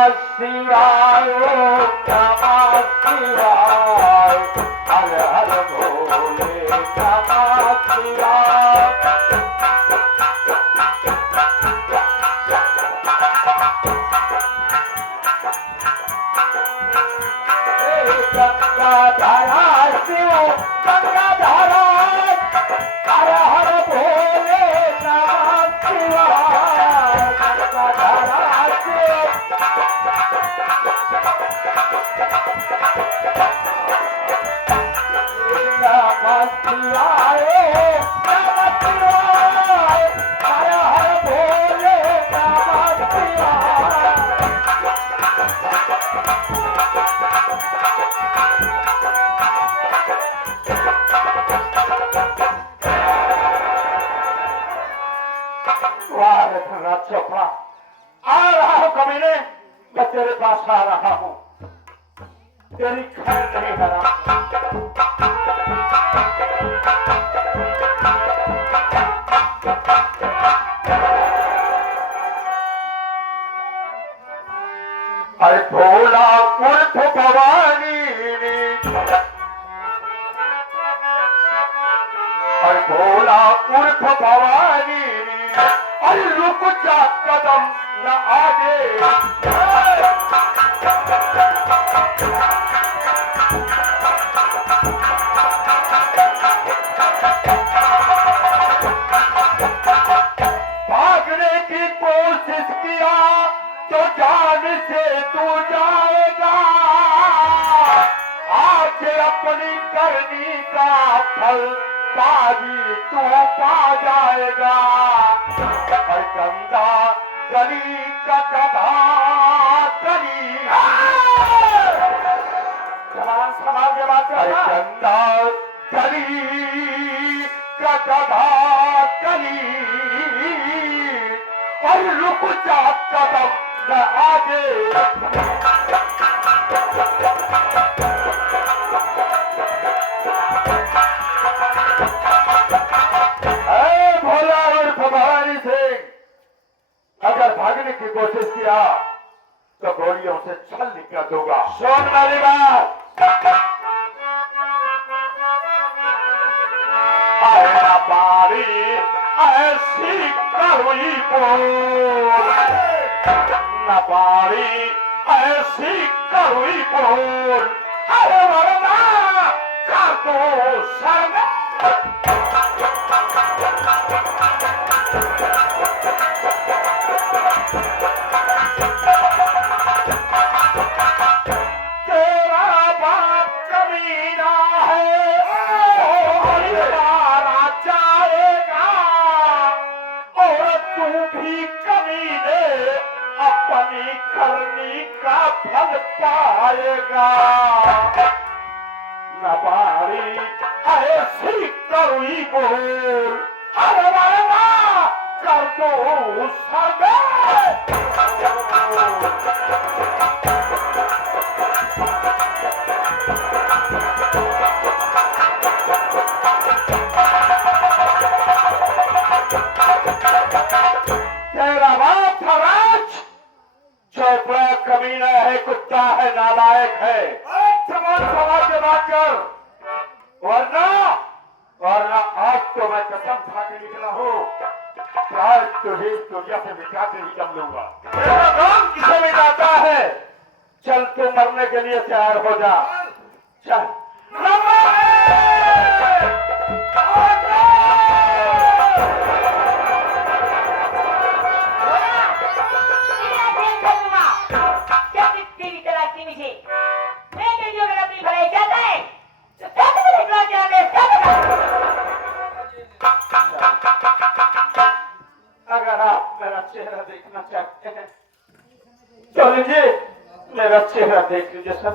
शिवाय नमः शिवाय हर हर भोले नमः शिवाय गंगाधरा शिव गंगाधरा हर हर भोले नमः शिवाय गंगाधरा शिव नमः शिवाय नमः शिवाय हर हर भोले नमः शिवाय चोपड़ा आ रहा हूं कमीने, मैं तेरे पास आ रहा हूं, तेरी खैर नहीं करा। अरे भोला उर्फ भवानी, अरे भोला उर्फ भवानी, अरे रुक जा कदम न आगे, भागने की कोशिश किया तो जान से तू जाएगा, आज अपनी करनी का फल पाजी तू पा जाएगा। गंगा गली का गधा गली, जवान समाज के बात करना। गंगा गली का गधा गली, और रुक जा कदम न आगे, भोला और भवानी सिंह, अगर भागने की कोशिश किया तो गोलियों से छल निकल दूंगा। सुन मेरी बात, ना पारी ऐसी करुई बोल, न पारी ऐसी करुई बोल, अरे वरना कर दो सर में। तेरा बाप कमीना है, मारा जाएगा, और तू भी कमीने अपनी करनी का फल पाएगा। नबारी ऐसी करुई बोल, अरे वरना कर दो सर तेरा बाप राज चोपड़ा कमीना है, कुत्ता है, नालायक है, समाज के बात कर, वरना आज तो मैं कसम खा के निकला हूँ, आज तुझे दुनिया से मिटा के ही दम लूंगा। तेरा काम किसे मिटाता है? चल तू मरने के लिए तैयार हो जा, चल। अगर आप मेरा चेहरा देखना चाहते हैं तो लीजिए, मेरा चेहरा देख लीजिए सर।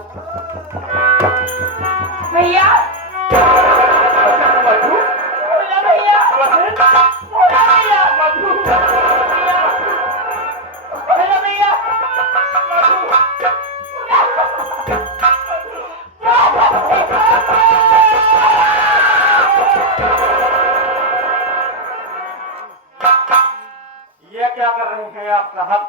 भैया मधु, भैया मधु, भैया ये क्या कर रहे हैं आप साहब?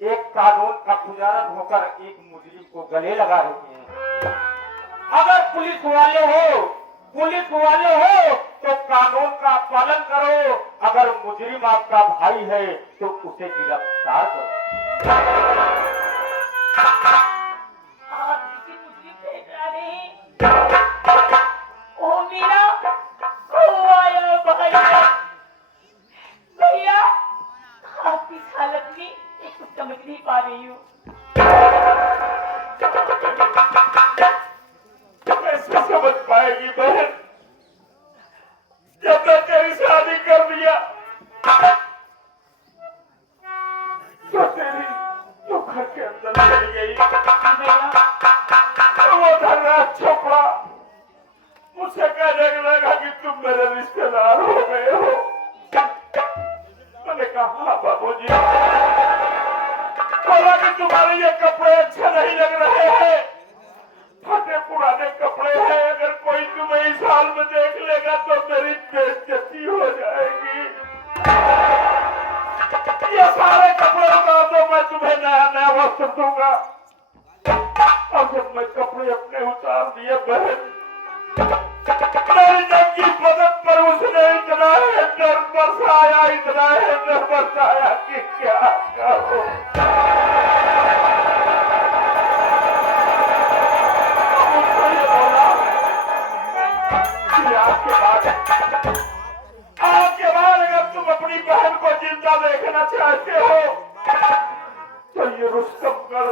एक कानून का पुजारन होकर एक मुजरिम को गले लगा रहे हैं। अगर पुलिस वाले हो तो कानून का पालन करो, अगर मुजरिम आपका भाई है तो उसे गिरफ्तार करो। आप किसी मुस्लिम से डरा नहीं। ओ मीरा, ओ आया भैया। भैया, आपकी इस हालत में एक कुछ समझ नहीं पा रही हूँ। कैसे समझ पाएगी बहन, जब मैं तेरी शादी कर दिया तो तेरी तो घर के अंदर चली गई। तो वो धनराज चोपड़ा मुझसे कहने लगा कि तुम मेरे रिश्तेदार हो गए हो। मैंने कहा हाँ बाबूजी। बोला कि तुम्हारे ये कपड़े अच्छे नहीं लग रहे हैं, फटे पुराने कपड़े हैं, अगर कोई तुम्हें इस हाल में देख लेगा तो मेरी बेइज्जती हो जाएगी। ये सारे कपड़े उतार दो, मैं तुम्हें नया नया वस्त्र दूंगा। और जब मैं कपड़े अपने उतार दिए बहन, मेरी नंगी बदन पर उसने इतना है डर बरसाया, इतना है डर बरसाया कि क्या कहो। आपके बाद अगर तुम अपनी बहन को जिंदा देखना चाहते हो तो ये रुस्तम कर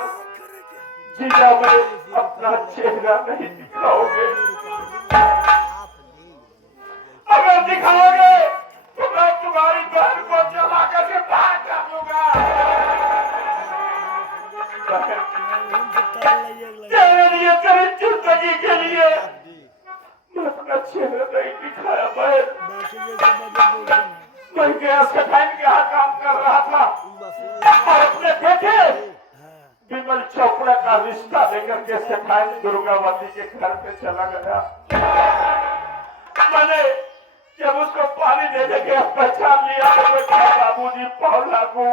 जीजा में अपना चेहरा नहीं दिखाओगे। अगर दिखाओगे तो मैं तुम्हारी बहन को जला करके बाहर डालूंगा। तेरे लिए, तेरी जिंदगी के लिए मैं अपना चेहरा नहीं दिखाया बहन। मैं गया सफाइन के यहाँ काम कर रहा था और अपने बेटे विमल चोपड़ा का रिश्ता लेकर के सफाइन दुर्गावती के घर पे चला गया। मैंने जब उसको पानी देने के पहचान लिया तो मैं कहा बाबूजी पाँव लागू,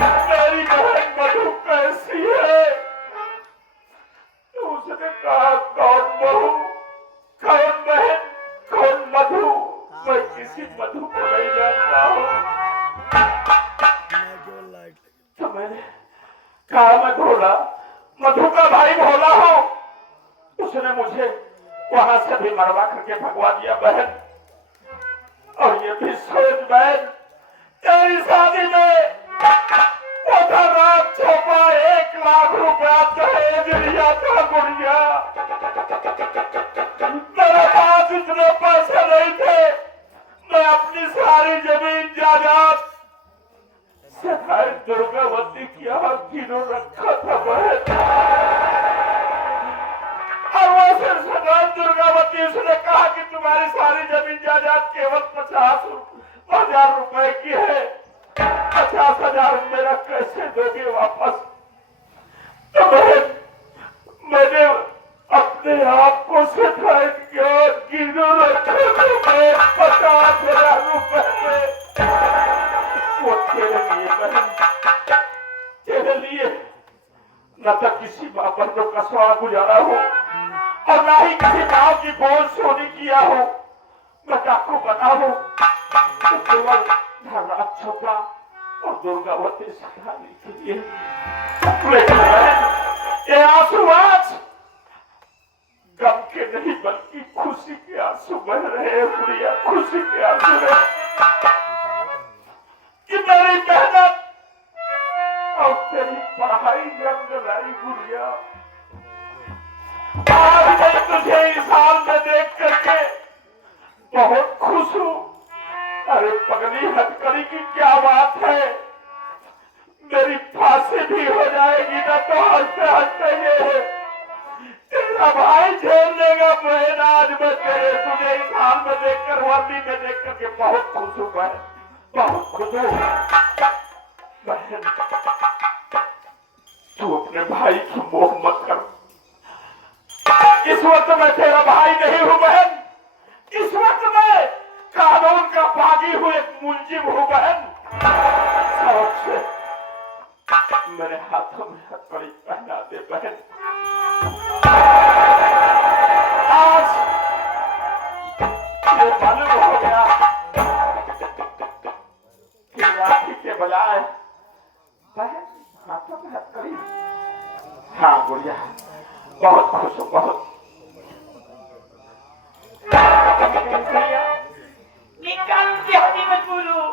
मेरी बहन मधु कैसी है? तो उसने कहा कौन बहू, कौन बहन, कौन मधु? मैं किसी मधु को नहीं जानता हूँ। तो मैंने कहा मैं भोला, मधु का भाई भोला हूँ। उसने मुझे वहां से भी मरवा करके भगवा दिया बहन। और ये भी सोच बहन, तेरी शादी में वो धनराज चोपड़ा 1 लाख रुपया दहेज लिया था गुड़िया। मेरे पास इतने पैसे नहीं थे, मैं अपनी सारी जमीन जायदाद सफाई दुर्गावती की यहाँ गिरो रखा था बहन। और वैसे सफाई दुर्गावती उसने कहा कि तुम्हारी सारी जमीन जायदाद केवल 50,000 रुपए की है, 50,000 मेरा कैसे दोगे वापस? तो बहन मैंने अपने आप को सफाई किया, गिरो रखा था 50,000 रुपए में। वो तेरे लिए बहन, तेरे लिए न तो किसी माँ बंधु का सवाल गुजारा हो और न ही किसी गांव की बोझ सोनी किया हो। मैं डाकू बना हूं तो केवल धनराज चोपड़ा और दुर्गावती सखाने के लिए। लेकिन बहन ये आंसू आज गम के नहीं बल्कि खुशी के आंसू बह रहे हैं गुड़िया, खुशी के आंसू है कि मेरी मेहनत और तेरी पढ़ाई रंग लाई गुड़िया। आज मैं तुझे इस हाल में देख करके बहुत खुश हूँ। अरे पगली हथकड़ी की क्या बात है, मेरी फांसी भी हो जाएगी ना तो हंसते हंसते ये तेरा भाई झेल लेगा बहन। आज मैं तेरे तुझे इस हाल में देखकर, वर्दी में देख करके बहुत खुश हूँ बहन, बहुत खुश हूँ बहन। तू अपने भाई की मोह मत कर। इस वक्त मैं तेरा भाई नहीं हूँ बहन, इस वक्त मैं कानून का बागी हूँ, एक मुलजिम हूँ बहन। मेरे हाथों में हथकड़ी पहना दे बहन। आज ये मालूम हो गया कि राखी के बजाय बहन हाथों में हथकड़ी। हाँ गुड़िया, बहुत खुश हूँ, बहुत। भैया निकाल के हनी मजबूर हूँ।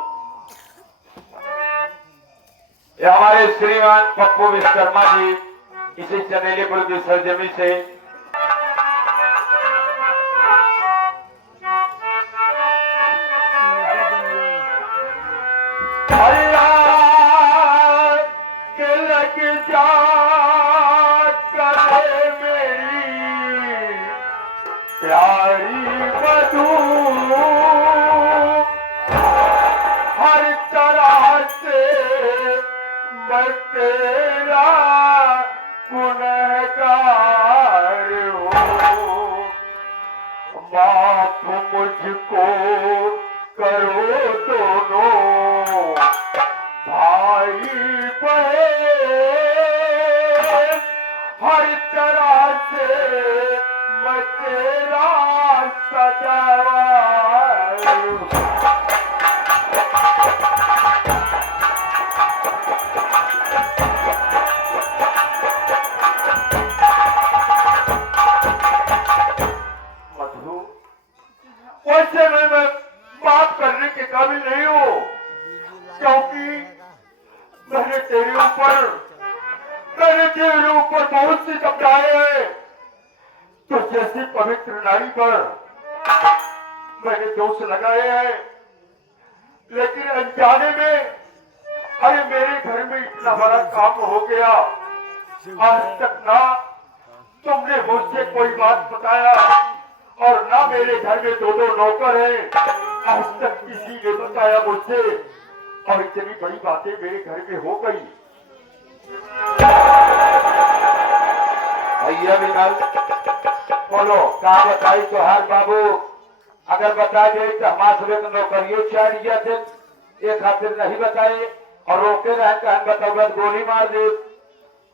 ये हमारे श्रीमान पप्पू विश्वकर्मा जी इसी चमेलीपुर की सरजमी से अल्लाह के लग जा करे मेरी प्यारी बधू, हर तरह से मैं तेरा गुनहगार हूँ। माफ मुझको करो दोनों भाई बहन, हर तरह से मैं तेरा सजावार हूँ। मधु, वैसे मैं बात करने के काबिल नहीं हूँ, क्योंकि मैंने तेरे ऊपर बहुत सी समझाए हैं। तो जैसी पवित्र नारी पर मैंने दोष लगाए हैं, लेकिन अनजाने में अरे मेरे घर में इतना बड़ा काम हो गया। आज तक ना तुमने मुझसे कोई बात बताया और ना मेरे घर में दो नौकर हैं। आज तक किसी ने बताया मुझसे, और इतनी बड़ी बातें मेरे घर में हो गई। भैया विमल बोलो का बताई तो हर बाबू अगर बता गए तो हमारे सुबह को नौकरियों चार दिया थे, ये खातिर नहीं बताए और रोके रहे कहन बताओ गोली मार दे।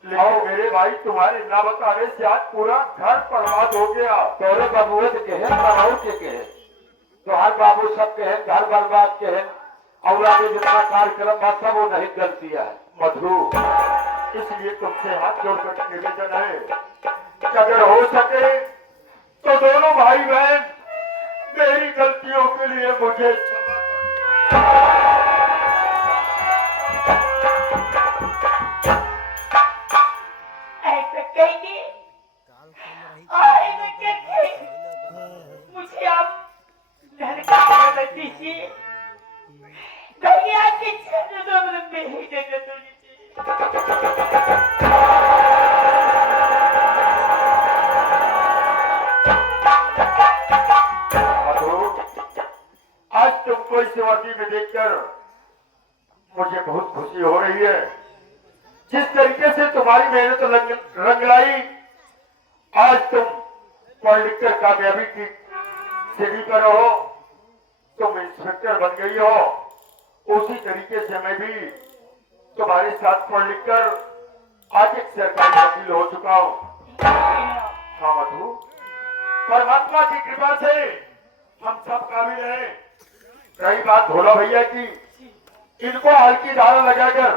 लेकिन मेरे भाई तुम्हारे ना बताने से आज पूरा घर बर्बाद हो गया। तोरे बाबुए के हैं बाबू के हैं, तो हर बाबू सब के हैं घर बर्बाद के हैं, और आगे जितना कार्यक्रम था सब वो नहीं गलतियां है। मधु, इसलिए तुमसे हाथ जोड़कर निवेदन है कि अगर हो सके तो दोनों भाई बहन मेरी गलतियों के लिए मुझे क्षमा कर। ऐसा कहेंगे और ऐसा करके मुझे आप लड़का दीजिए। भैया के चरणों में मेरी जगह होनी मधु, आज तुमको इस वर्दी में देखकर मुझे बहुत खुशी हो रही है। जिस तरीके से तुम्हारी मेहनत रंग लाई, आज तुम पढ़ लिख कर कामयाबी की सीढ़ी पर हो, तुम इंस्पेक्टर बन गई हो। उसी तरीके से मैं भी तुम्हारे साथ पढ़ लिख कर आज एक सरकारी वकील हो चुका हूँ। हाँ मधु, परमात्मा की कृपा से हम सब काबिल हैं। रही बात भोला भैया की, इनको हल्की धारा लगाकर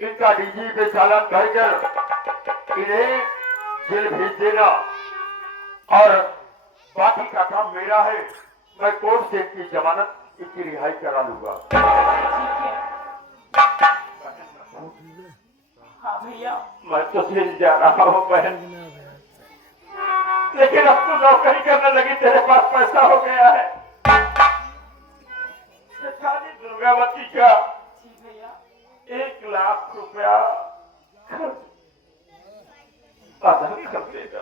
इनका डीजी पे चालान भरकर इन्हें जेल भेज देना, और बाकी का काम मेरा है। मैं कोर्ट से इनकी जमानत, इनकी रिहाई करा लूंगा। हाँ भैया, मैं तो जेल जा रहा हूँ बहन, लेकिन अब तो नौकरी करने लगी, तेरे पास पैसा हो गया है। शादी दुर्गावती का जी भैया, 1 लाख रुपया अदा कर देगा।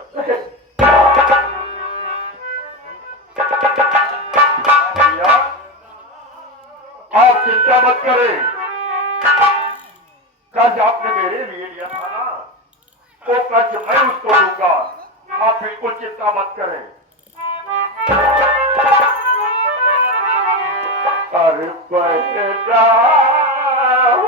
भैया, आप चिंता मत करें, कर्ज आपने मेरे लिए लिया था ना, वो कर्ज मैं उसको दूंगा। आप बिल्कुल चिंता मत करें। अरे बहना हो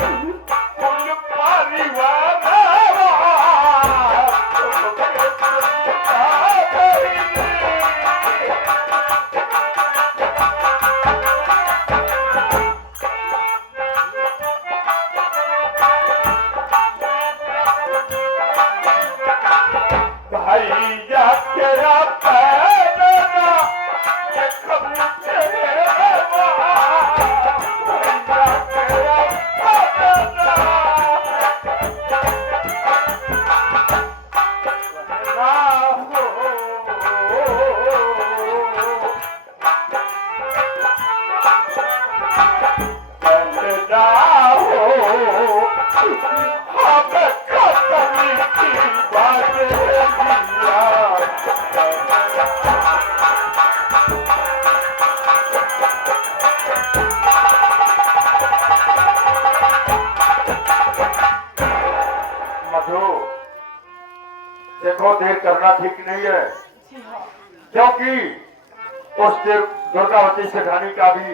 कुल परिवार भैया तेरा पैना ये कभी तेरे भैया तेरा पैना ना हो पैदा हो हम कभी की बात दिया मधु देखो देर करना ठीक नहीं है जी हाँ क्योंकि उस देर दुर्गावती सेठानी का भी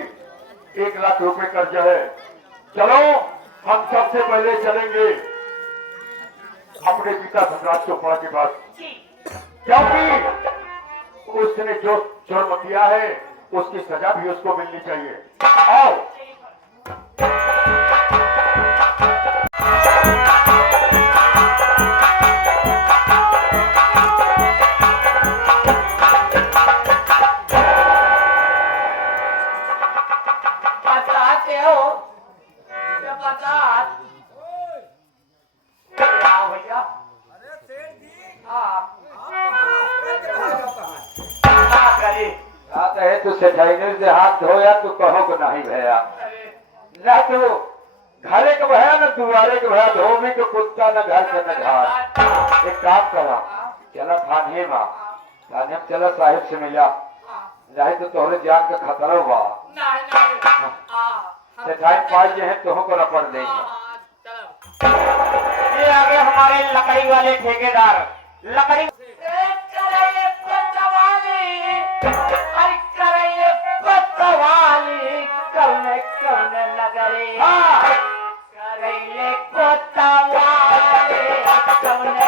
1 लाख रुपए कर्ज है। चलो हम सबसे पहले चलेंगे अपने पिता सम्राट चोपड़ा के पास जी क्योंकि उसने जो जुर्म किया है उसकी सजा भी उसको मिलनी चाहिए। आओ बताते हो क्या बता भैया हाँ क्या करे क्या कहे तू सेठाइने से हाथ धोया तू कहो को नहीं भैया न तो घरे के भया न दुआरे के भया धोबी के कुत्ता न घर के न घर। एक काम करा चला थाने में चला साहिब से मिला नहीं तो तोहरे जान का खतरा हुआ सेठाई पाई जो है तुह को रपड़ देंगे। ये आगे हमारे लकड़ी वाले ठेकेदार लकड़ी करने करने नगरे करैले कोतवाली करने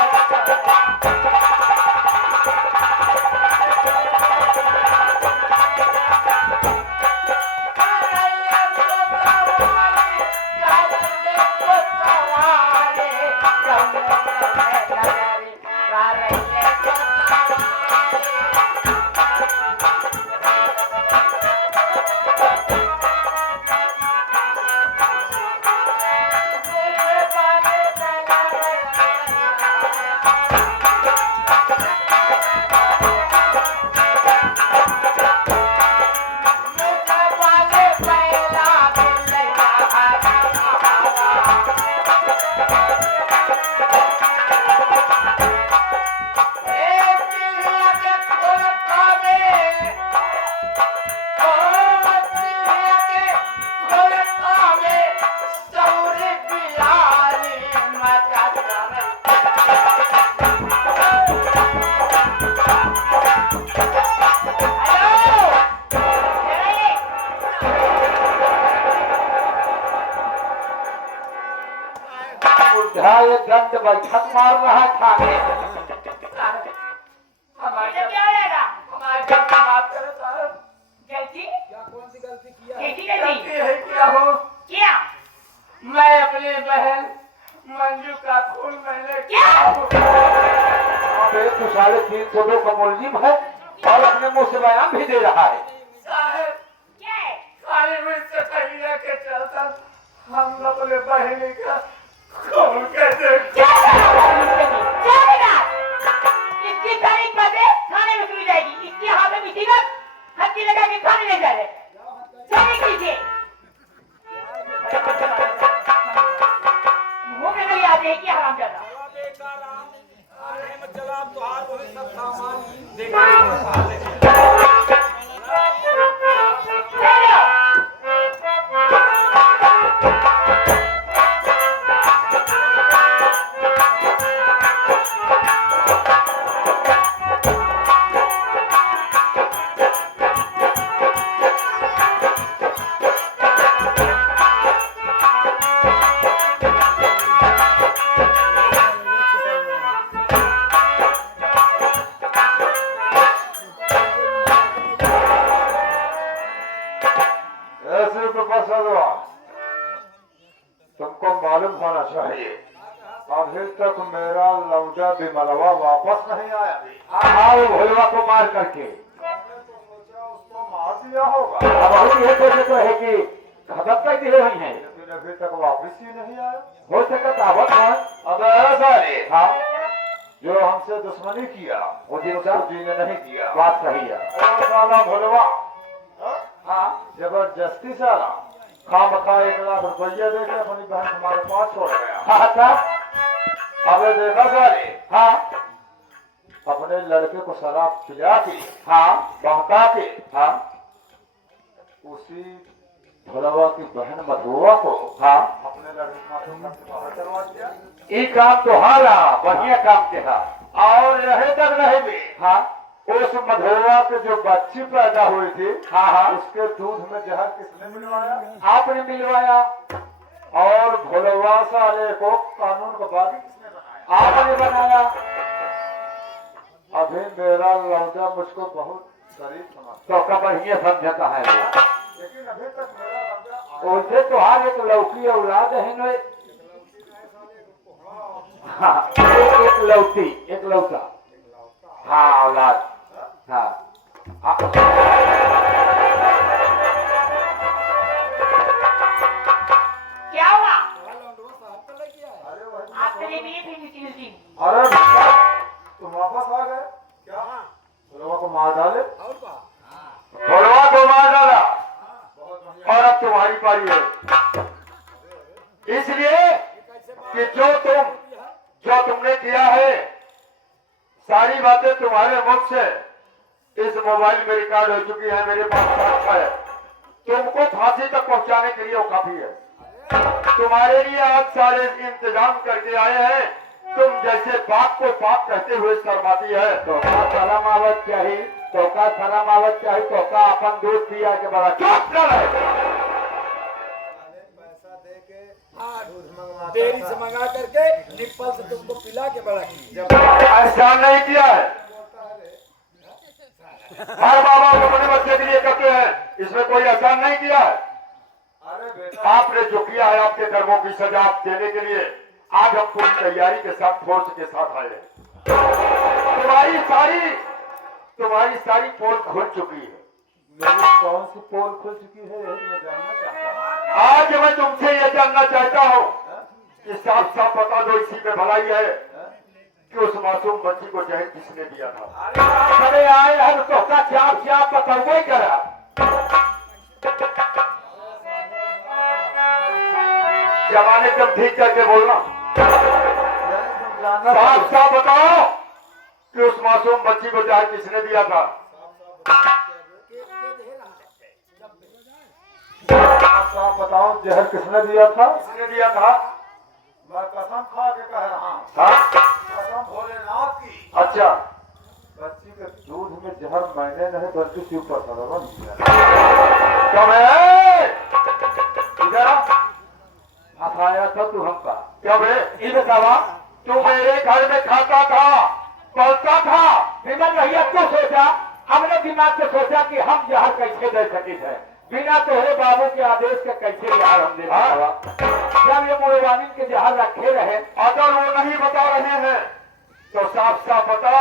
ये दंड बैठक मार रहा है थाने हमारे क्या रहेगा हमारे घर में माफ करो साहब गलती क्या कौन सी गलती किया है? कैसी गलती गलती है क्या हो क्या मैं अपनी बहन मंजू का खून मैंने क्या? अबे तू 350 का मुलजिम है और अपने मुंह से बयान भी दे रहा है। साहब क्या है? खाली में सफैया के चलता हम अपने बहन का खून कैसे क्या करेगा? इसकी तारीफ बातें थाने में सुनी जाएगी। इसके हाथ में मुसीबत हत्ती लगा के थाने ले जा रहे। चलिए कीजिए। मुंह में नहीं आते हैं क्या हरामजादा? चला तो हार वही सब सामान देखा तुमको मालूम होना चाहिए अभी तक मेरा लौंडा बिमलवा वापस नहीं आया। हाँ, वो भोलवा को मार करके उसको मार दिया होगा। अब अभी ये तो है कि खत्म कर दी हुई है, लेकिन अभी तक वापस ही नहीं आया। हो सका तावत है। अब ऐसा है, हाँ, जो हमसे दुश्मनी किया वो जी ने नहीं किया। बात सही है। साला भोलवा, हाँ, जबरदस्ती साला खाम खा 1 लाख रुपया देके अपनी बहन हमारे पास छोड़ गया। हाँ था, अबे देखा साले, हाँ, अपने लड़के को शराब पिला के, हाँ, बहका के, हाँ, उसी भोलवा की बहन मधुआ को, हाँ, अपने लड़के से बाहर करवा दिया। ये काम तो हारा बढ़िया काम के हा, और रहे तक रहे भी, हाँ, उस मधुआ के जो बच्ची पैदा हुई थी, हाँ हाँ, उसके दूध में जहर किसने मिलवाया? आपने मिलवाया। और भोलवा साले को कानून का बागी किसने बनाया? आपने बनाया। अभी मेरा लौंडा मुझको बहुत शरीफ समझता, तो का बढ़िया समझता है, लेकिन अभी तक मेरा लौंडा उसे तो हर एक लौकी औलाद है न, हाँ, एक लौटी, एक लौटा, हाँ, औलाद, हाँ। क्या हुआ? अरे आप मेरे लिए भी निकली। अरे तुम वापस आ गए क्या? भोलवा को मार डाले? भोलवा को मार डाला और अब तुम्हारी पारी है, इसलिए कि जो तुमने किया है सारी बातें तुम्हारे मुख से इस मोबाइल में रिकॉर्ड हो चुकी है, मेरे पास साक्ष्य है। तुमको फांसी तक पहुंचाने के लिए वो काफी है। तुम्हारे लिए आज सारे इंतजाम करके आए हैं। तुम जैसे बाप को बाप कहते हुए शर्माती है। तो का सलाम आवत चाहिए, तो का सलाम आवत चाहिए, तो का अपन दूध पिया के बड़ा चुप कर है। पैसा दे के दूध डेयरी से मंगा करके निप्पल से तुमको पिला के बड़ा की। एहसान नहीं किया है, हर बाबा को अपने बच्चे के लिए करते हैं, इसमें कोई एहसान नहीं किया है। आपने जो किया है आपके कर्मों की सजा देने के लिए आज हम पूरी तैयारी के साथ फोर्स के साथ आए हैं। तुम्हारी सारी पोल खुल चुकी है। मेरी कौन सी पोल खुल चुकी है मैं जानना चाहता हूँ। आज मैं तुमसे यह जानना चाहता हूँ कि साफ साफ बता दो, इसी में भलाई है कि उस मासूम बच्ची को जहर किसने दिया था? अरे आए हैं तो क्या बताओ ही करा। जमाने एकदम ठीक करके बोलना, साफ साफ बताओ कि उस मासूम बच्ची को जहर किसने दिया था? साफ बताओ जहर किसने दिया था? किसने दिया था? मैं कसम खा के कह रहा हूँ, कसम भोलेनाथ की। अच्छा, बच्ची के दूध में जहर मैंने नहीं बल्कि शिव प्रसाद दिया। कब है इधर आया था तू हमका? क्या बे ये बतावा, तू मेरे घर में खाता था, पलता था, हिम्मत नहीं अब तो सोचा, हमने दिमाग से सोचा कि हम जहर कैसे दे सके थे बिना तोहरे बाबू के आदेश के। कैसे जहर हम दे बतावा? जब ये मुड़वानी के जहर रखे रहे, अगर वो नहीं बता रहे हैं तो साफ साफ बता।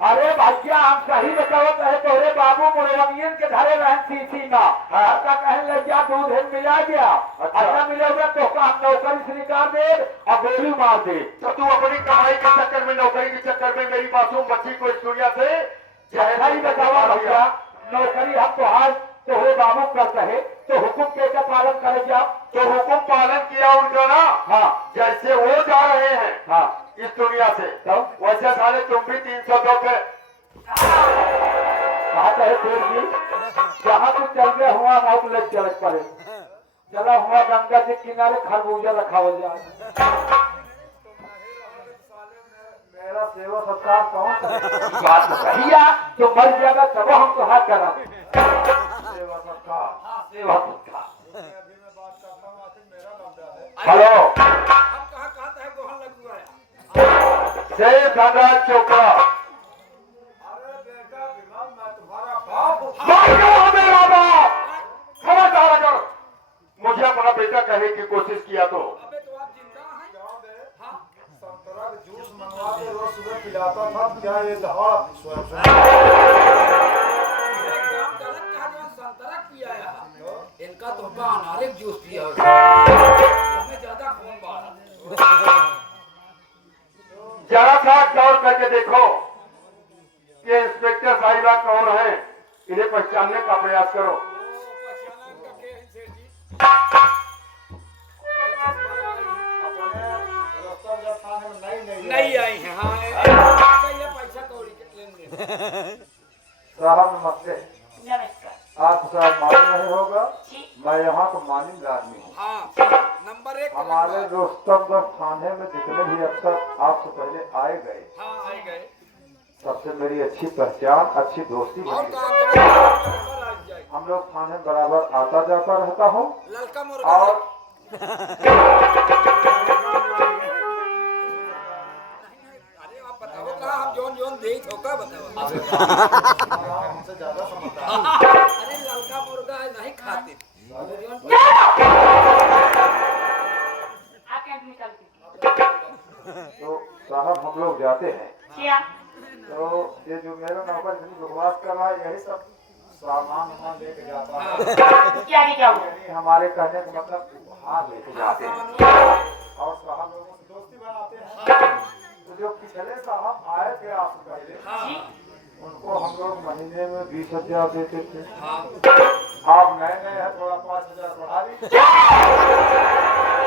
अरे भैया हम सही बतावत है, तोहरे बाबू मुड़वानियन के धरे रहन सीसी ना, ऐसा कहने लग जा दूध मिला गया। अच्छा मिलेगा तो हम नौकरी से निकाल दे और गोली मार दे। तो तू अपनी कमाई के चक्कर में, नौकरी के चक्कर में मेरी मासूम बच्ची को इस दुनिया से जहर ही बतावा भैया। नौकरी हम तो आज तोहरे बाबू करते है तो हुकुम के पालन करे जा। तो हुकुम पालन किया उनका ना, हाँ, जैसे वो जा रहे हैं, हाँ, इस दुनिया से, तो वैसे साले तुम भी 302 के कहा है फिर भी जहाँ तू चल गया हुआ मौत लग चल पड़े। चला हुआ गंगा के किनारे खरबूजा रखा हो जाए। मेरा सेवा सत्कार कौन करे? बात सही है, तो मर जाएगा तब हम तो हाथ करा सेवा सत्कार, सेवा सत्कार। हेलो, हम कहाँ कहते हैं गोहन लगुआ है। शेर धनराज चोपड़ा। अरे बेटा विमल, मैं तुम्हारा बाप हूँ। मेरा बाप, समझदार अगर मुझे अपना बेटा न कहने की कोशिश किया तो अबे तो आप जिंदा हैं? जवाब दे। हाँ। संतरा का जूस मंगवा के रोज सुबह पिलाता था, क्या ये दहाड़ स्वयं से? एक काम गलत कहा जो संतरा पिया है। इनका तो अनारे का जूस पिया होगा। हमें ज्यादा खून बहा। जरा सा गौर करके देखो कि इंस्पेक्टर साहिबा कौन है, इन्हें पहचानने का प्रयास करो। अपने रस्तमगढ़ थाने में नहीं आई है। हाँ ये पैसा कौड़ी के लेन देन। साहब नमस्ते। नमस्कार आपको शायद मालूम नहीं होगा, जी मैं यहाँ का मानिंद आदमी हूँ। हाँ नंबर 1 हमारे रोस्तमगढ़ थाने में जितने भी अफसर आपसे पहले आए गए, हाँ आए गए। सबसे मेरी अच्छी पहचान, अच्छी दोस्ती और बनी। काम तो बराबर आ जाएगी। हम लोग थाने में बराबर आता जाता रहता हूँ ललका मुर्गा और अरे आप बताओ कहा हम जोन जोन दे ठोका बताओ। हमसे ज्यादा समझता है। अरे ललका मुर्गा नहीं खाते। आप कैंप निकल के तो साहब हम लोग जाते हैं, क्या तो ये जो मेरा नौकर इतनी बकवास कर रहा है, यही सब सामान वामान लेके जाता है। क्या हुआ यानी हमारे कहने का मतलब उपहार लेके जाते हैं और साहब लोगों से दोस्ती बनाते हैं। तो जो पिछले साहब आए थे आपसे पहले, जी उनको हम लोग महीने में 20,000 देते थे। आप नए नए हैं, थोड़ा 5,000 बढ़ा लीजिए।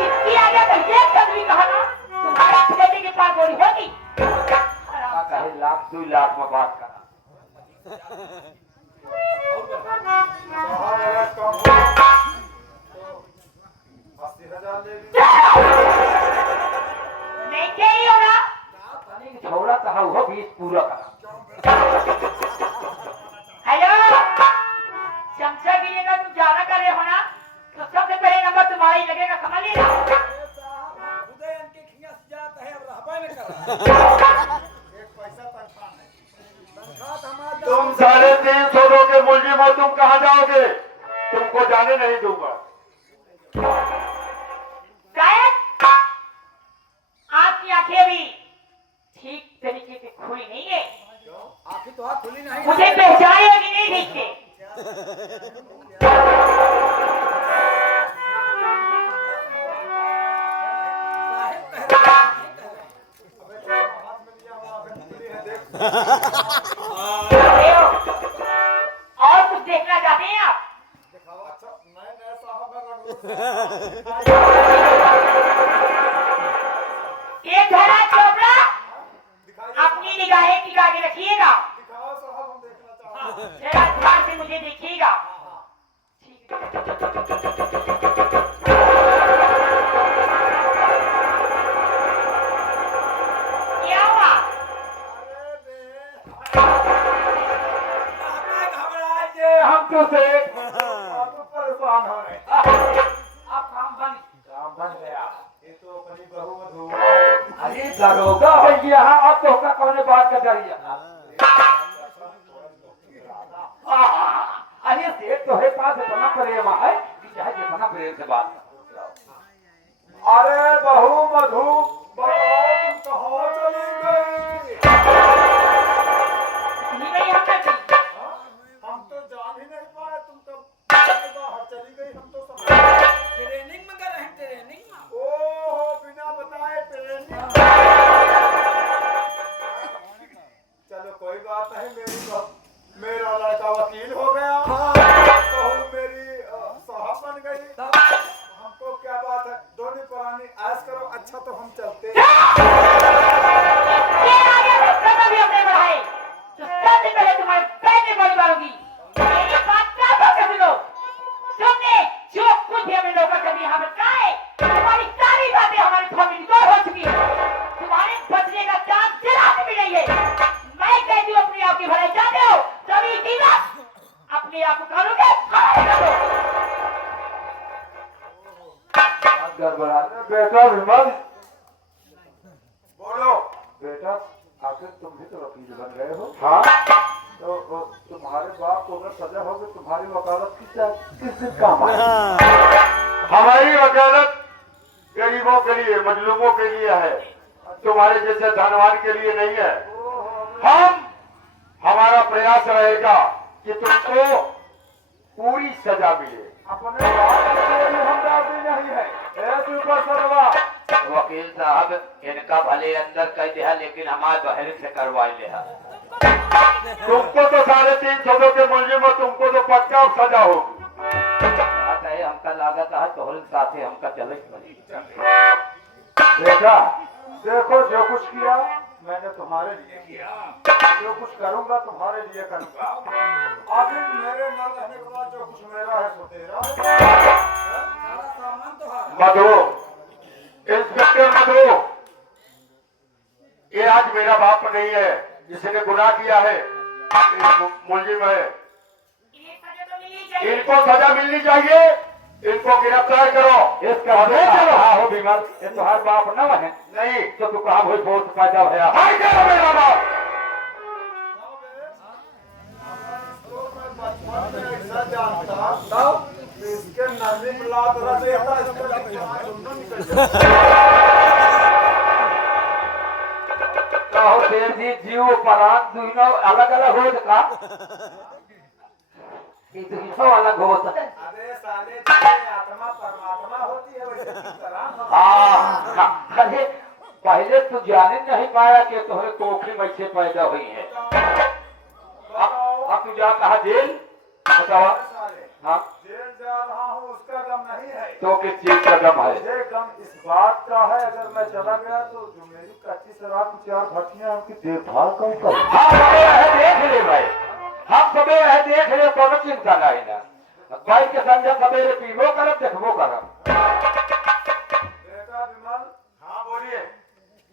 इतनी आगे तो ये कभी कहा ना तुम्हारा बेटे के पास गोली होगी। कहे लाख 2 लाख में बात करा। साहब अगर कम हो तो 80,000 ले लीजिए। नहीं चाहिए होगा। छोड़ा कहा हुआ 20 पूरा करा। हेलो चमचा गिरेगा तुम ज्यादा कर रहे हो ना, तो सबसे पहले नंबर तुम्हारा ही लगेगा, समझ लेना। उदय इनके खिया से जाता है अब रहबा न करा। एक पैसा तनख्वाह नहीं। तनख्वाह तो हमारा तुम 350 दो के मुलजिम हो, तुम कहाँ जाओगे? तुमको जाने नहीं दूंगा। शायद आपकी आंखें भी ठीक तरीके से खुली नहीं है। आखिर तो हाथ खुली नहीं। मुझे पहचाने होगी नहीं ठीक से। साहिब कह रहे हैं। अबे जो हाथ में लिया हुआ अगर खुली है, देख। देखो, और कुछ देखना चाहते हैं आप? दिखावा। अच्छा, नए नए साहब का रंग एक धरा चोपड़ा दिखाइए। अपनी निगाहें टिका के रखिएगा। दिखाओ साहब, हम देखना चाहते हैं। जरा ध्यान से मुझे देखिएगा। ठीक है। क्या हुआ? अरे बे, हम तुझसे आप तो परेशान हो रहे हैं। आप काम बंद। काम बन गया। ये तो अपनी बहू में धोखा है। अरे दरोगा हो गया अब तो का कौन बात का डरिया। अरे सेठ तुम्हारे पास इतना प्रेम है कि चाहे जितना प्रेम से बात करो। अरे बहू मधु, बताओ तुम कहाँ चली गई? नहीं भाई हम कर दी। हम तो जान ही नहीं पाए, तुम कब बाहर चली गई, हम तो सब। ट्रेनिंग में कर रहे हैं ट्रेनिंग। ओहो, बिना बताए ट्रेनिंग। चलो कोई बात नहीं, मेरा लड़का वकील हो गया, बहू मेरी साहब बन गई। हमको क्या बात है, दोनों पुरानी ऐश करो। अच्छा तो हम चलते हैं। ये आगे से कदम भी अपने बढ़ाए तो सबसे पहले तुम्हारे पैर में गोली मारूंगी। मेरी बात कान खोल के सुनो। तुमने जो कुछ भी अपने लोगों कभी यहाँ पर कहा है, तुम्हारी सारी बातें हमारी फैमिली को हो चुकी है। तुम्हारे बचने का चांस जरा भी नहीं है। मैं कहती हूँ अपने आप की भलाई चाहते हो, तभी की बात अपने आप को करोगे, हमारे करो। गड़बड़ा बेटा विमल, बोलो बेटा। आखिर तुम भी तो वकील बन गए हो। हाँ, तो तुम्हारे बाप को अगर सजा होगी, तुम्हारी वकालत किस दिन काम आएगी? हमारी वकालत गरीबों के लिए, मजलूमों के लिए है, तुम्हारे जैसे धनवान के लिए नहीं है। हमारा प्रयास रहेगा कि तुमको पूरी सजा मिले। अपने बाप की चोरी हम राजी नहीं है। ए सुपर सरवा, वकील साहब इनका भले अंदर कर दिया, लेकिन हमारे बहर से करवा लिया। तुमको तो 350 के मुलजिम हो, तुमको तो पक्का सजा होगी। हमका लागत है तोहरे साथे हमका चले बेटा देखो, जो कुछ किया मैंने तुम्हारे लिए किया, जो कुछ करूंगा तुम्हारे लिए करूंगा। आखिर मेरे न रहने के बाद जो कुछ मेरा है सो तेरा है। सारा सामान तो है। मधु, इंस्पेक्टर मधु, ये आज मेरा बाप नहीं है, जिसने गुनाह किया है, मुलजिम है। इनको सजा मिलनी चाहिए, इनको गिरफ्तार करो। इसका हाँ हो विमल, ये तुम्हार बाप न है नहीं तो तू कहा भाई बहुत फायदा भया। भाई करो मेरा बाप। ऐसा जानता तब इसके नजदीक लात रख देता, इसको सुनना निकल जाता। कहो देर जी जीव परान दुनो अलग अलग हो का ये तो हिस्सा अलग होता है। अरे साले तेरी आत्मा परमात्मा होती है, वैसे किस तरह। अरे पहले तू जाने नहीं पाया कि तुम्हारे कोखरी में से पैदा हुई है। अब तू जा कहा जेल बतावा। हाँ जेल जा रहा हूँ उसका गम नहीं है, तो किस चीज का गम है? मुझे गम इस बात का है अगर मैं चला गया तो जो मेरी कच्ची शराब की 4 भट्टियां उनकी देखभाल कौन करे? हाँ सबे है देख ले भाई, हम सबे है देख ले, कोनो चिंता नहीं ना। भाई के संजय सवेरे पीबो करब देखबो करब। बेटा विमल, हाँ बोलिए।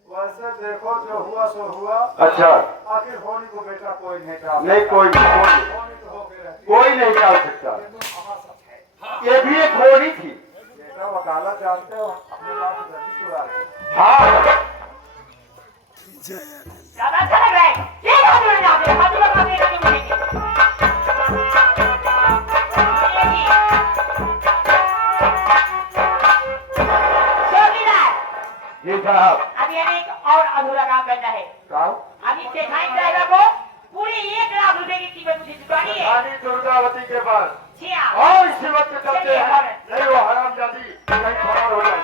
वैसे देखो जो हुआ सो हुआ। अच्छा आखिर होनी को बेटा कोई नहीं डाल नहीं, कोई नहीं, होनी तो होके रहती कोई नहीं डाल सकता। है। हमारा सच है। ये भी एक होनी थी। बेटा वकालत जानते हो, अपने बाप को जल्दी छुड़ा रहे। हाँ ज्यादा अच्छा लग रहा है। ये कहाँ जुड़े आप लोग? हाथी बता देगा कि मुझे जी साहब। अभी हमें एक और अधूरा काम करना है। अभी चेठाई ड्राइवर को पूरी 1 लाख रुपए की कीमत मुझे चुकानी है। रानी दुर्गावती के पास छिया और इसी वक्त चलते हैं। नहीं वो हरामजादी कहीं फरार हो जाए।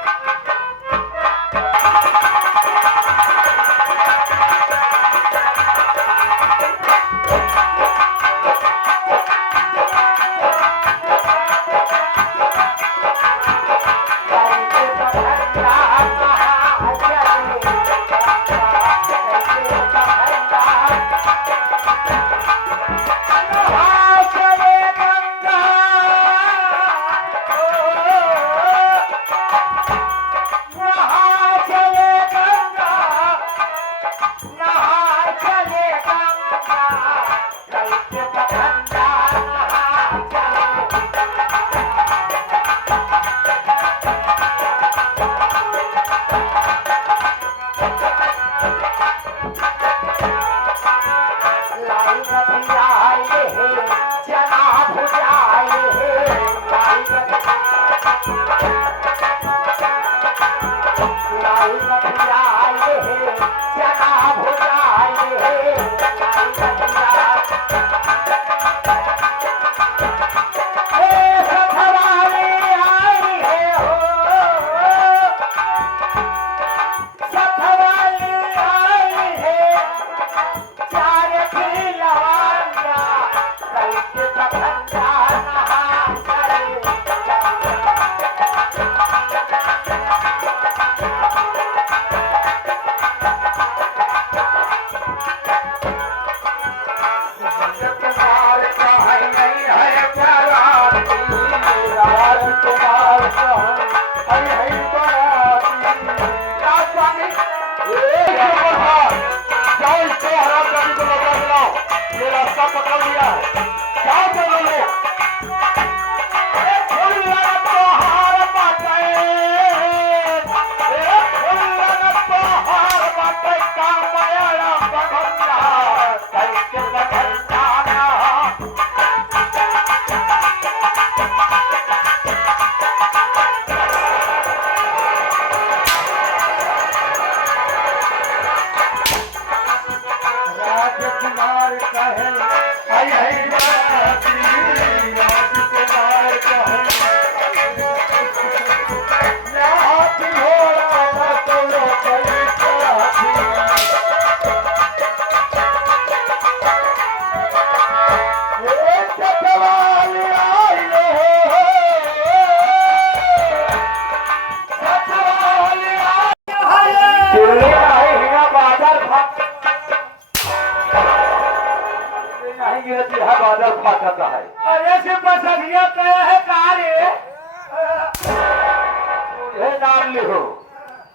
ली हो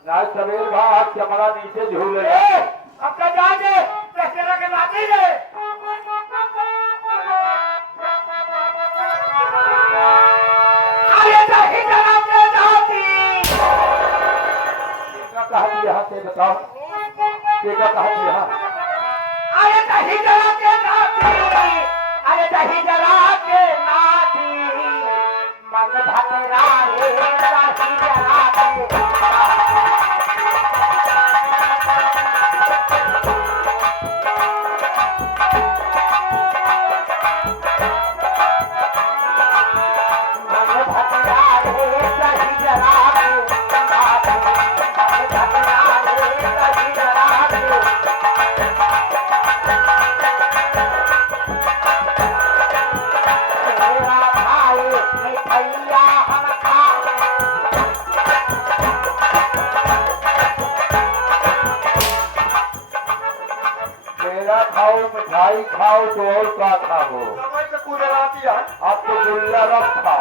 ना सवेर भाग चमड़ा नीचे झूले अब क्या जाएंगे पैसे रख लाते हैं अरे नहीं जनाते जाती कहा यहाँ से बताओ क्या कहा यहाँ अरे नहीं जनाते जाती अरे नहीं जनाते नाती मन भटरा रे नहीं जनाते मेरा खाओ मिठाई खाओ तो और का खाओ समझ में पूरे राती है अब तो गुल्ला रखा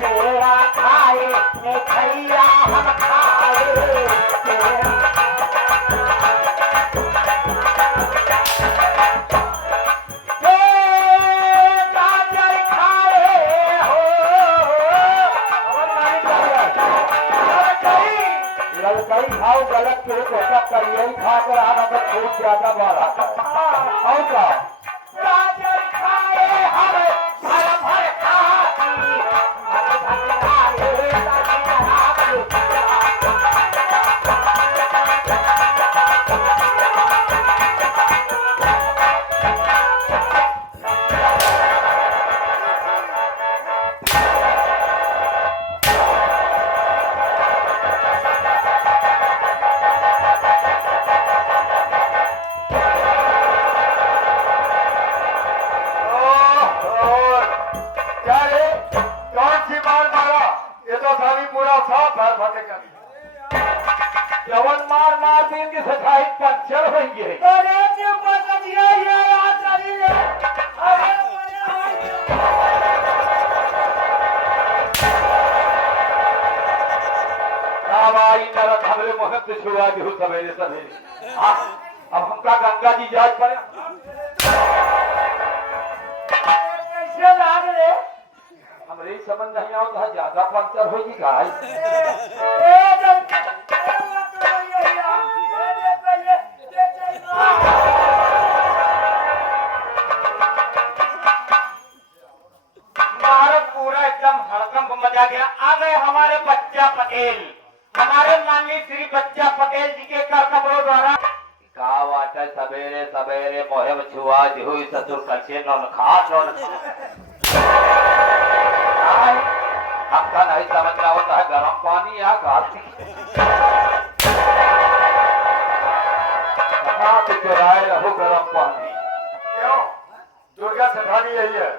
तेरा खाए मिठाइया हम खाए गाजर खाए हो लड़कई खाओ गलत के कोटा करिए खा कर आना तो खूब ज्यादा बढ़ाता है और का गाजर खाए हम भर भर खाती मन भटकाए नहीं जनाते क्या रे कौन सी मार मारा ये तो खाली पूरा साफ है फटे का जवन मार मार दिन की सफाई पंचर होंगे अरे क्यों पता दिया ये यार चली रे अरे आई नरक हमरे मुँह से छुआ दी हो सवेरे सवेरे अब हमका गंगा जी जाज पड़े कैसे लाग रे हमरे समझ नहीं आओ था ज्यादा पंचर होगी गाय ए जब तो ये यार ये पहले भारत पूरा एकदम हड़कंप मचा गया। आ गए हमारे बच्चा पटेल, हमारे माननीय श्री बच्चा पटेल जी के कर कमरों द्वारा का वाटा सवेरे सवेरे मोहे में छुआ दी हुई ससुर कच्चे नौन खा हमका नहीं समझ रहा होता है गर्म पानी या घाटी कहाँ पे चुराए रहो गर्म पानी क्यों दुर्गा सेठानी यही है।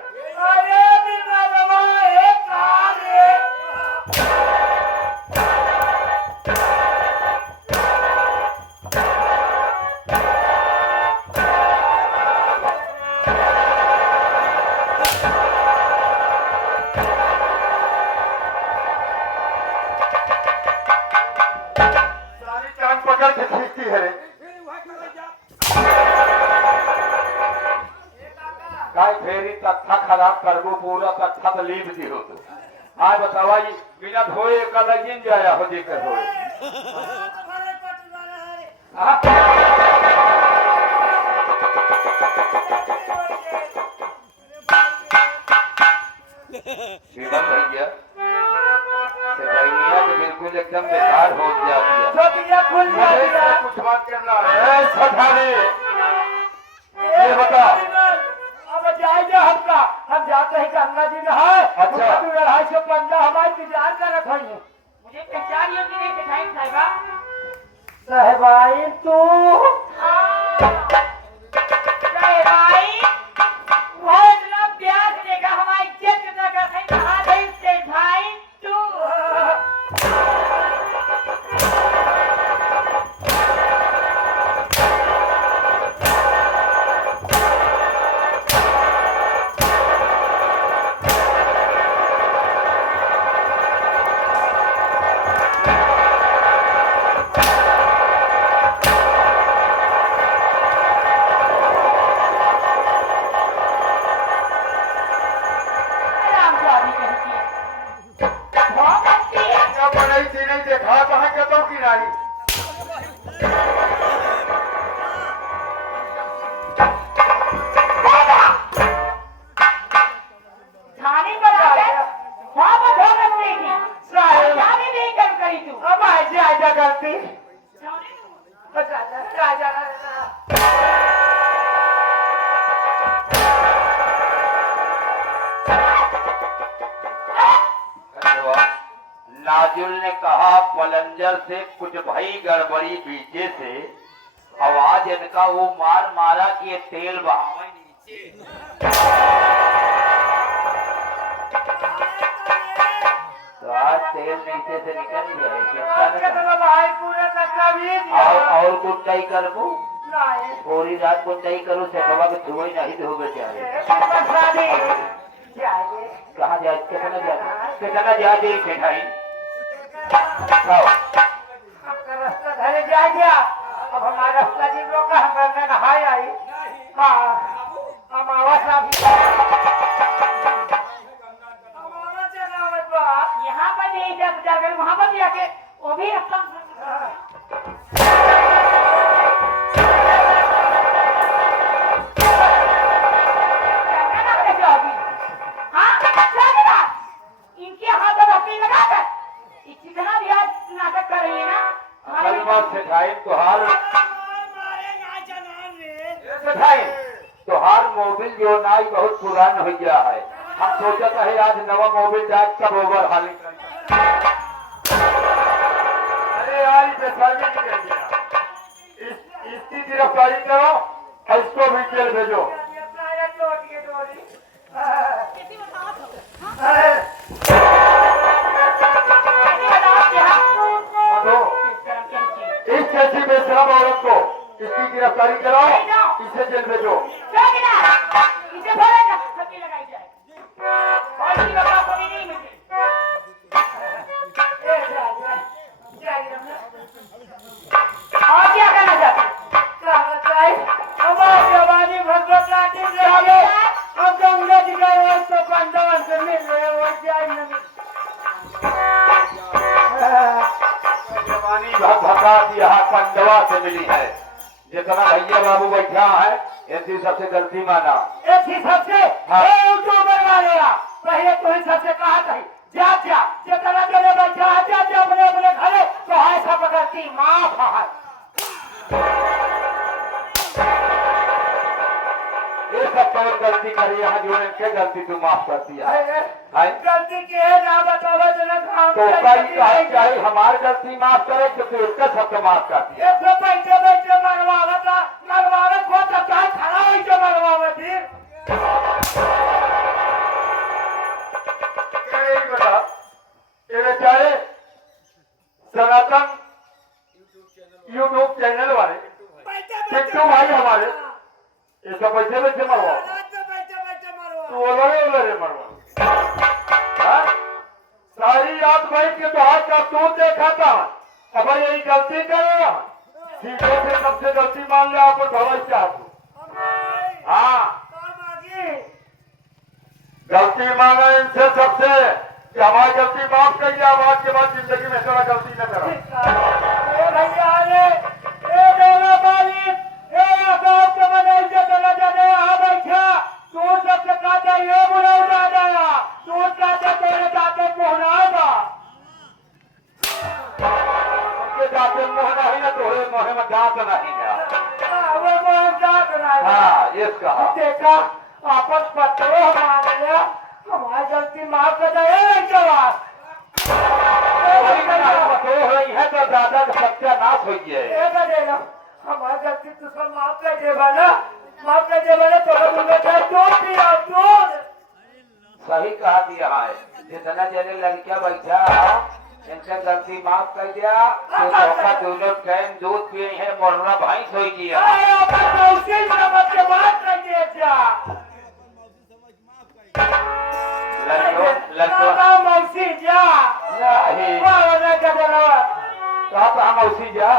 अरे बिमलवा एक कार रे सारी चांद पकड़ के खींचती है रे। काय फेरी तत्था खराब करबो पूरा तत्था तो लीप दी हो तो आज बतावा ये बिना धोए का लगिन जाया हो जी कर धोए विमल भैया सेठानिया तो बिल्कुल एकदम बेकार हो गया छोटिया खुल मुझे गया इससे कुछ बात करना है। सेठानी ये बता अब जाएंगे हमका हम जाते हैं गंगा जी नहाए अच्छा। 250 हमारी इंतजार कर रखा है मुझे पहचान योगी नहीं दिखाई साहिबा साहिबाई तू साहिबाई वो इतना प्यार देगा हमारी इज्जत कितना करते हैं कहा गई साहिबाई तू कई दिन देखा कहा के तो की नहीं थाने पर आकर वहाँ पर धोखा देगी जाने नहीं कर करी तू अब ऐसे आजा करती नाजुल ने कहा पलंजर से कुछ भई गड़बड़ी बीचे से आवाज इनका वो मार मारा कि ये तेल बहावे नीचे। तो आज तेल नीचे से निकल गया है और कुंडाई करबू पूरी रात कुंडाई करूँ से बाबा के धुआं नहीं धो बेचारे कहाँ जा कितना जाए सेठाई रास्ता धरे जा गया अब हमारा रास्ता जी रोका हम करने का हाय आई हाँ हम आवाज यहाँ पर नहीं जाकर वहाँ पर जाके वो भी रास्ता इनके हाथों में अपनी लगाकर इतना भी आज नाटक कर रही है ना सेठाई तुहार मोबिल जो नाई बहुत पुरान हो गया है हम सोचते है आज नवा मोबिल जाए कब ओवर हालिंग अरे यार इसे सर्वे नहीं कर दिया इसकी गिरफ्तारी करो और इसको भी जेल भेजो इस जैसी बेशरम औरत को इसकी गिरफ्तारी करो इसे जेल भेजो इसे बोले ना सब्जी लगाई जाए और की बात कोई नहीं मुझे और क्या करना चाहते हमारी जवानी भगवत राजी जागे हम गंगा जी का तो पंडवन से मिल रहे वो जाए जवानी भगभगात यहाँ पंडवा से मिली है जितना भैया बाबू बैठा है ऐसी सबसे गलती माना ऐसी सबसे यूट्यूबर वालेगा पहले तो ही सबसे कहा था जा जितना तेरे बैठा है जा अपने अपने घरे तो है सब गलती माफ है ये सब कौन गलती करी यहाँ जो इनके गलती तू माफ करती है गलती की है ना बताओ तो कई हमारी गलती माफ करे तो तू इसका सबको माफ करती है बैठे मरवावत हो सकता है खड़ा हुई जो मरवावत फिर बेटा ये बेचारे सनातन यूट्यूब चैनल वाले पिंटू भाई हमारे ये सब बैठे बैठे मरवा तो ओलरे मरवा सारी रात बैठ के तो हाथ का तूत देखा था अब यही गलती कर रहा सीधे से सबसे गलती मान लिया आप भविष्य हाँ गलती मांगा इनसे सबसे कि हमारी गलती माफ कर दिया आज के बाद जिंदगी में थोड़ा गलती न करो भैया मेरा मालिक तू सबसे कहता ये बुरा उठा जाया तू कहता तेरे दाते पहुंचाएगा जाते मोह नहीं ना तो मोह में दांत नहीं हाँ ये कहा देखा आपस पत्थरों हमारे लिया हमारी गलती माफ कर दे जवाब हो रही है तो दादा का सत्यानाश हो गया हमारी गलती तुझको माफ कर दे वाला माफ कर दे वाला तो सही कहा दिया है जितना जने लड़कियां बैठा इनसे गलती माफ कर दिया तो दोनों टाइम दूध पिए हैं मोरना भाई सोई दिया मौसी जा कहा मौसी जा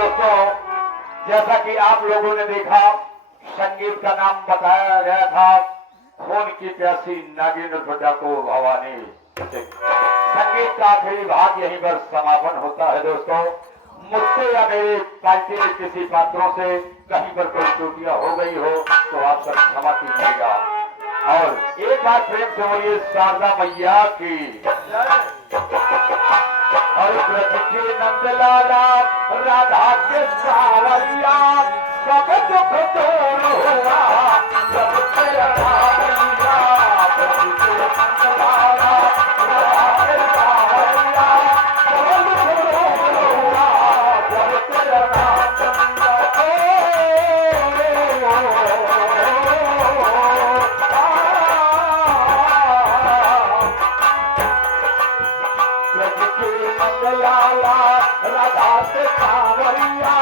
दोस्तों, जैसा कि आप लोगों ने देखा, संगीत का नाम बताया गया था खून की प्यासी नागिन को भवानी। संगीत का आखिरी भाग यहीं पर समापन होता है दोस्तों। मुझसे या मेरे पार्टी के किसी पात्रों से कहीं पर कोई त्रुटियां हो गई हो तो आप सब क्षमा कीजिएगा। और एक बार प्रेम से बोलिए शारदा मैया की। और कृष्ण के नंदलाला राधा के सावरिया सब दुख दूर हुआ सब तेरा मैया। कृष्ण के नंदलाला राधा के सावरिया सब दुख दूर हुआ सब तेरा लाला राधा से सावरिया